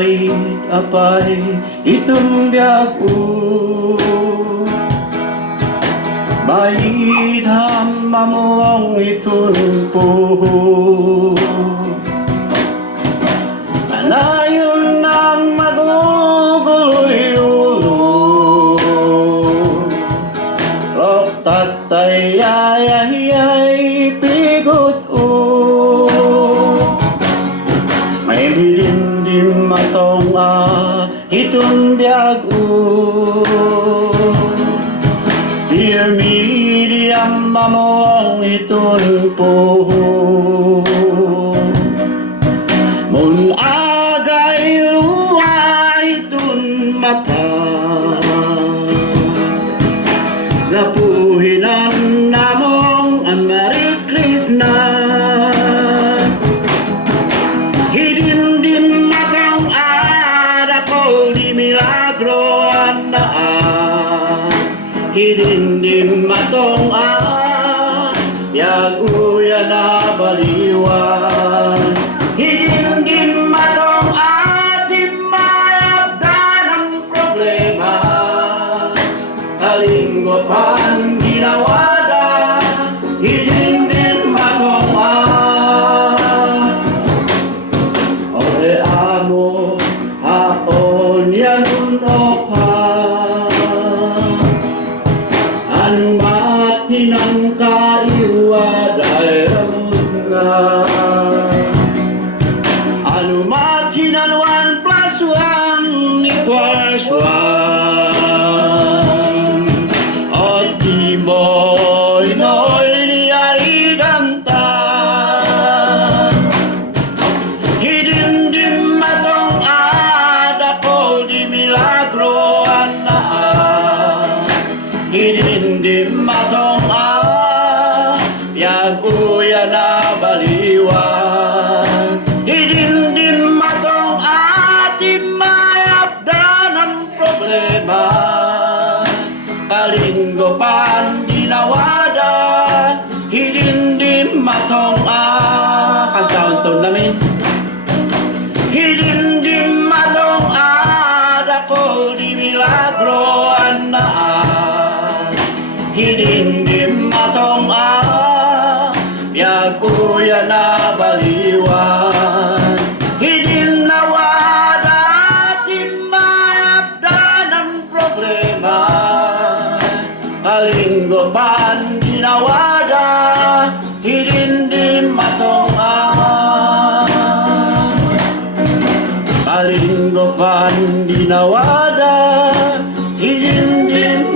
may apay itong biyag maidham mamong itong puho nanayon ng maguguloy ulo rok tatay ay pigot may bilindim matong itong biyag dear medium mamong itong puho mun agay luhay itong mata napuhinan namong ang mariklit na hidindim matong adako di milagro na hidindim matong biyag uya na baliwan hidindim matong timayabdan ang problema kalinggopan ginawada hidindim matong ore amo haon yanun opa anumat hinang kaiwaday ramuna anumat hinan 1 plus 1 equals 1 o di mo'y no'y niyari ganta hidindim matong adako di milagro hidindim matong biyag uya na baliwan hidindim matong timayabdan ang problema kalinggopan ginawada hidindim matong kantaon to namin hidindim matong adako di milagro hidindim matong biyag uya na baliwan hidin nawada timayabdan ang problema kalinggopan ginawada hidindim matong kalinggopan ginawada hidindim